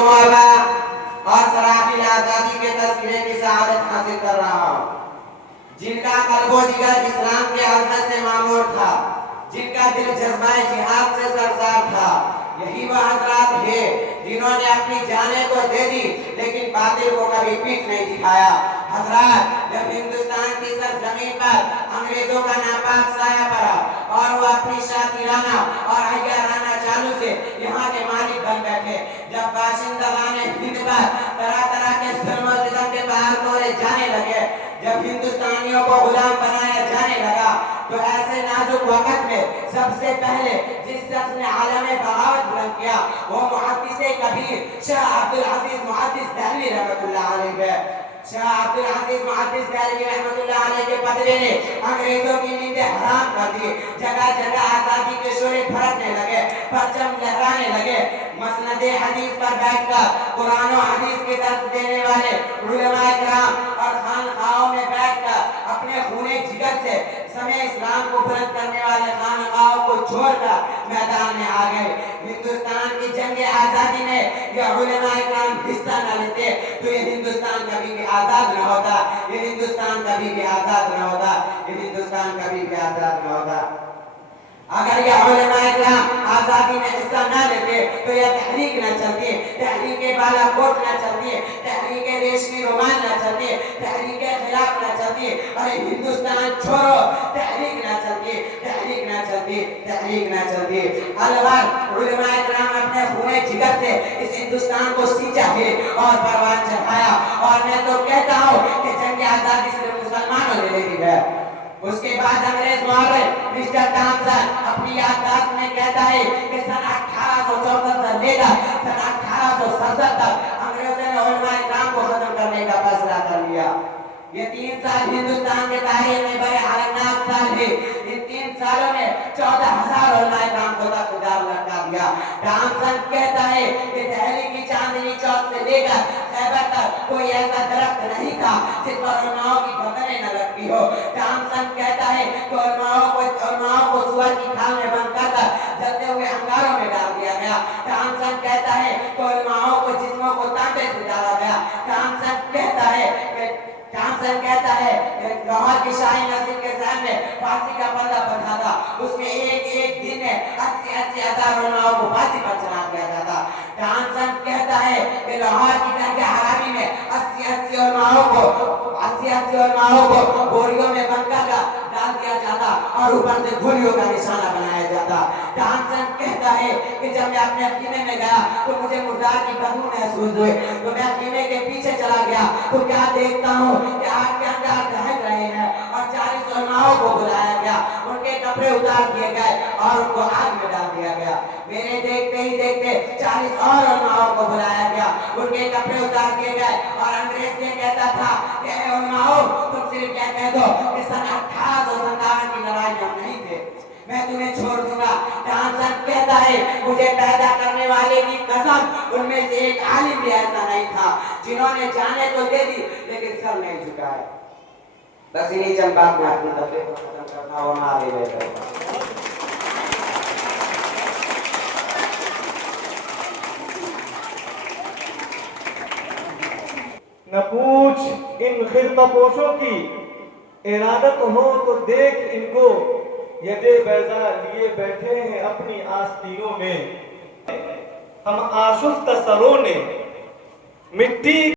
شمابہ اور سراحل آزادی کے تذکرے کی سعادت حاصل کر رہا ہوں، جن کا قلب و جگر اسلام کے عظمت سے معمور تھا، جن کا دل جذبہ جہاد سے سرشار تھا۔ یہی وہ حضرات ہیں جنہوں نے اپنی جانیں تو دے دی لیکن باطل کو کبھی پیٹھ نہیں دکھایا۔ حضرات، جب ہندوستان کی سرزمین پر انگریزوں کا ناپاک سایہ پڑا اور وہ اپنی شاطرانہ اور عیارانہ چالوں سے یہاں کے مالک بن بیٹھے، جب باشندگان ہند پر طرح طرح کے ظلم و ستم کے پہاڑ توڑے جانے لگے، جب ہندوستانیوں کو غلام بنایا جانے لگا، تو ایسے نازک وقت میں سب سے پہلے جس شخص نے عالم بغاوت بلند کیا وہ محدث کبیر شاہ عبدالعزیز محدث دہلوی رحمۃ اللہ علیہ ہے۔ شاہ عبدالعزیز محدث دہلوی رحمۃ اللہ علیہ کے بدلے نے انگریزوں کی نیندیں حرام کر دی، جگہ جگہ آزادی کے شعلے بھڑکنے لگے، پرچم لہرانے لگے۔ مسند حدیث پر بیٹھ کر قرآن و حدیث کے درس دینے والے علماء کرام اور خانقاہوں میں بیٹھ کر اپنے خون جگر سے سمے اسلام کو بلند کرنے والے خانقاہوں کو چھوڑ کر میدان میں آ گئے۔ ہندوستان کی جنگ آزادی میں یہ علماء کرام حصہ نہ لیتے تو یہ ہندوستان کبھی بھی آزاد نہ ہوتا، یہ ہندوستان کبھی بھی آزاد نہ ہوتا، یہ ہندوستان کبھی بھی آزاد نہ ہوتا۔ اگر یہ علماء کرام آزادی میں حصہ نہ لیتے تو یہ تحریک نہ چلتی، تحریک بالا کوٹ نہ چلتی، تحریک ریشمی رومال نہ چلتی، تحریک خلاف نہ چلتی، اور ہندوستان چھوڑو تحریک نہ چلتی، تحریک نہ چلتی، تحریک نہ چلتی۔ البتہ علماء کرام اپنے خون جگر سے اس ہندوستان کو سینچا ہے اور پروان چڑھایا، اور میں تو کہتا ہوں کہ جنگ آزادی صرف مسلمانوں نے لڑی ہے۔ اس کے بعد انگریز مورخ مسٹر ٹامسن اپنی یادداشت میں کہتا ہے کہ سن 1864 سے لے کر سن 1867 تک انگریزوں نے علماء کرام کو ختم کرنے کا فیصلہ کر لیا۔ یہ 3 سال ہندوستان کے تاریخ میں بڑے ہولناک سال ہیں۔ ان 3 سالوں میں 14,000 علماء کرام کو تقدار لٹکا دیا۔ ٹامسن کہتا ہے کہ دہلی کی چاندنی چوک سے لے کر خیبر تک کوئی ایسا درخت نہیں تھا جس پر علماؤں کی گردنیں نہ لٹکی ہو۔ ٹامسن کہتا ہے کہ علماؤں کو سور کی کھال میں بند کر کر جلتے ہوئے انگاروں میں ڈال دیا گیا۔ ٹامسن کہتا ہے کہ علماؤں کو جسموں کو تانبے سے ڈالا گیا۔ ٹامسن کہتا ہے کہ لاہور کی شاہی مسجد کے سامنے پھانسی کا پردہ بندھا تھا، اس میں ایک دن میں 80 ہزار علماؤں کو پھانسی پر چڑھا دیا جاتا۔ ٹامسن کہتا ہے کہ لاہور کی جنگ حرامی میں 80 علماؤں کو بوریوں میں بند کر ڈال دیا جاتا اور اوپر سے گولیوں کا نشانہ بنایا جاتا۔ ٹامسن کہتا ہے کہ جب میں اپنے خیمے میں گیا تو مجھے مردار کی بدبو محسوس ہوئی، تو میں خیمے کے پیچھے چلا گیا تو کیا دیکھتا ہوں کہ آگ کے انگار دہک رہے ہیں اور 40 علماؤں کو بلایا گیا، ان کے کپڑے اتار دیے گئے اور ان کو آگ میں ڈال دیا گیا۔ میرے دیکھتے ہی دیکھتے 40 اور علماؤں کو بلایا گیا، ان کے کپڑے اتار دیے گئے، اور انگریز یہ کہتا تھا کہ اے علماؤ تم صرف یہ کہہ دو کہ سن 1857 کی لڑائی میں ہم نہیں تھے، میں تمہیں چھوڑ دوں گا۔ ٹامسن کہتا ہے مجھے پیدا کرنے والے کی قسم ان میں سے ایک عالم بھی ایسا نہیں تھا جنہوں نے جانیں تو دے دی لیکن سر نہیں جھکائے۔ بس انہی چند بات میں اپنی تقریر کو ختم کرتا ہوں۔ ہمارے لیے نہ پوچھ ان خرقہ پوشوں کی، ارادت ہو تو دیکھ ان کو، یدے بیضا لیے بیٹھے ہیں اپنی آستینوں میں۔ ہم آشفتہ سروں نے مٹی